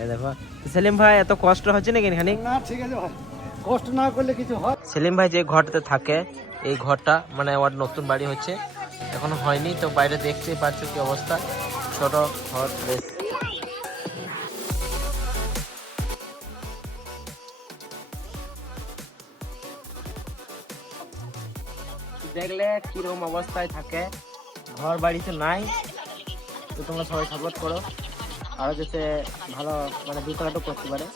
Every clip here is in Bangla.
এই দেখো সেলিম ভাই, এত কষ্ট হচ্ছে নাকি এখানে? না ঠিক আছে ভাই, কষ্ট না করলে কিছু হয়। সেলিম ভাই যে ঘরটাতে থাকে, এই ঘরটা মানে ওর নতুন বাড়ি হচ্ছে, এখনো হয়নি, তো বাইরে দেখতেই পাচ্ছ কি অবস্থা, ছোট ঘর বেশ। দেখলে কিরকম অবস্থায় থাকে, ঘর বাড়িতে নাই, তো তোমরা সবাই সাপোর্ট করো, আরো যাতে ভালো মানে বিতরণটা করতে পারে।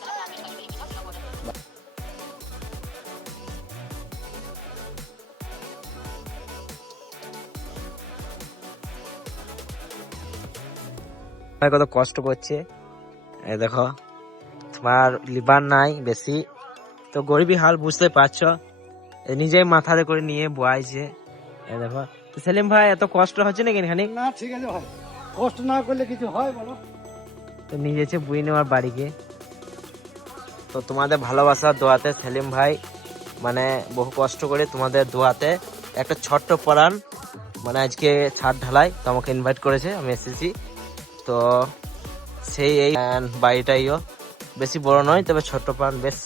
কত কষ্ট করছে, এই দেখো তোমার লিভার নাই বেশি, তো গরিবী হাল বুঝতে পারছো, নিজেই মাথাতে করে নিয়ে বয়াইছে। এই দেখো সেলিম ভাই, এত কষ্ট হচ্ছে নাকি এখানে? না ঠিক আছে ভাই, কষ্ট না করলে কিছু হয় বলো। তো নিয়ে যেছে বুই নেওয়ার বাড়িকে। তো তোমাদের ভালোবাসা দোয়াতে সেলিম ভাই মানে বহু কষ্ট করে তোমাদের দোয়াতে একটা ছোট্ট পরান মানে আজকে ছাদ ঢালাই, তো আমাকে ইনভাইট করেছে, আমি এসেছি। তো সেই এই বাড়িটাইও বেশি বড় নয়, তবে ছোট্ট পান, বেশ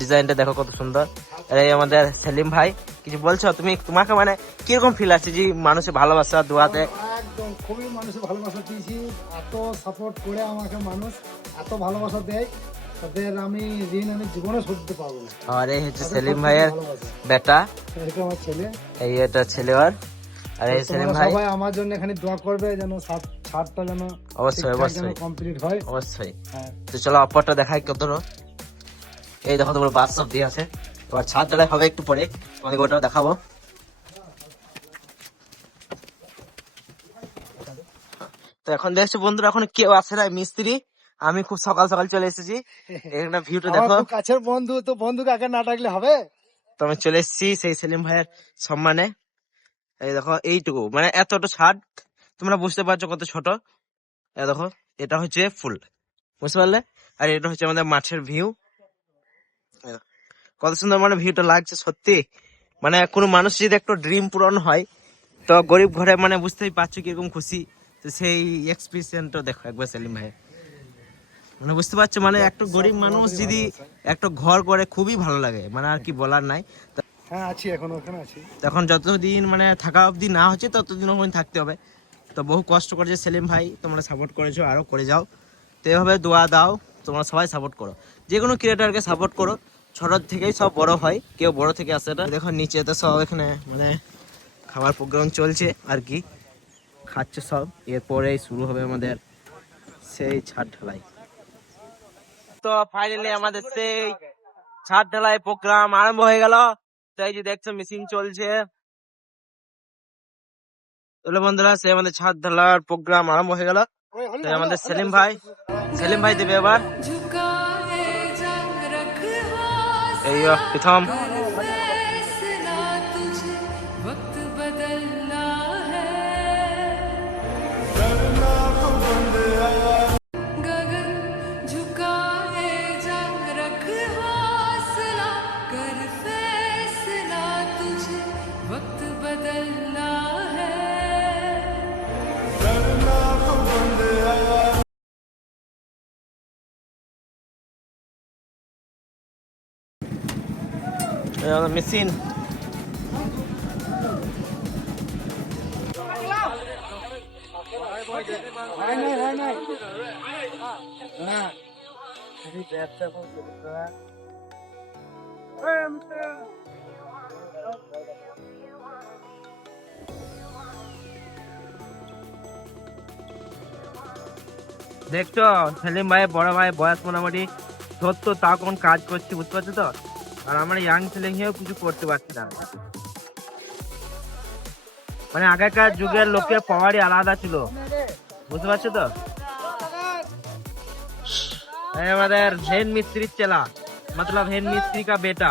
ডিজাইনটা দেখো কত সুন্দর। আর এই আমাদের সেলিম ভাই, কিছু বলছো তুমি? তোমাকে মানে কিরকম ফিল আছে যে মানুষের ভালোবাসা দোয়াতে? একদম খুবই মানুষের ভালোবাসা পেয়েছি, এত সাপোর্ট করে আমাকে মানুষ এত ভালোবাসা দেয়, তাদের আমি ঋণ আমি জীবনে শোধ দিতে পারবো না। আর এই হচ্ছে সেলিম ভাইয়ের বেটা, এটা আমার ছেলে, এই এটা ছেলে ওর। আর এই সেলিম ভাই সবাই আমার জন্য এখানে দোয়া করবে যেন ছাদটা যেন অবশ্যই অবশ্যই কমপ্লিট হয়। অবশ্যই। হ্যাঁ তো চলো অপরটা দেখাই কত। এই দেখো তোমার বাস সব দিয়ে আছে, এবার ছাদ ঢালাই হবে একটু পরে, তোমাদের ওটাও দেখাবো। তো এখন দেখছো বন্ধুরা, এখন কেউ আসে না, মিস্ত্রি, আমি খুব সকাল সকাল চলে এসেছি। এখানে ভিউটা দেখো, আমার কাছের বন্ধু, তো বন্ধুকে আগে না ডাকলে হবে? তো আমি চলে এসেছি সেই সেলিম ভাইয়ের সম্মানে। এই দেখো এইটুকু মানে এতটা ছাদ, তোমরা বুঝতে পারছো কত ছোট। এই দেখো এটা হচ্ছে ফুল, বুঝতে পারলে? আর এটা হচ্ছে আমাদের মাঠের ভিউ, কত সুন্দর মানে ভিউটা লাগছে সত্যি। মানে কোনো মানুষ যদি একটা ড্রিম পূরণ হয়, তো গরিব ঘরে মানে বুঝতেই পারছো কিরকম খুশি। তো সেই এক্সপ্রেশনটা দেখো একবার সেলিম ভাই, মানে বুঝতে পারছো, মানে একটা গরিব মানুষ যদি একটা ঘর করে খুবই ভালো লাগে, মানে আর কি বলার নাই। হ্যাঁ আছি, এখন ওখানে আছি। তখন যতদিন মানে থাকা অবধি না হচ্ছে ততদিন ওখানে থাকতে হবে। তো বহু কষ্ট করেছে সেলিম ভাই, তোমরা সাপোর্ট করেছো, আরো করে যাও। তো এভাবে দোয়া দাও, তোমরা সবাই সাপোর্ট করো, যে কোনো ক্রিয়েটারকে সাপোর্ট করো, ছোট থেকেই সব বড় হয়, কেউ বড় থেকে আসে না। দেখো নিচে তো সব এখানে মানে খাবার প্রোগ্রাম চলছে আর কি, খাচ্ছে সব, এরপরেই শুরু হবে আমাদের সেই ছাদ ঢালাই। তো ফাইনালি আমাদের সেই ছাদ ঢালাই প্রোগ্রাম আরম্ভ হয়ে গেল। তো এই যে দেখছো মেশিন চলছে, তাহলে বন্ধুরা সে আমাদের ছাদ ঢালার প্রোগ্রাম আরম্ভ হয়ে গেল। তাই আমাদের সেলিম ভাই দেবে এবার এই প্রথম। মেশিন দেখছো সেলিম ভাই বড় ভাই বয়স মোটামুটি 70, তা কোন কাজ করছে বুঝতে পারছো তো। আর আমরা ইয়াং ছেলে হিসেবেও কিছু করতে পারছি না, মানে আগেকার যুগের লোকের পাওয়ারই আলাদা ছিল, বুঝতে পারছো তো। আমাদের হেড মিস্ত্রির চেলা, मतलब हेड मिस्त्री का बेटा।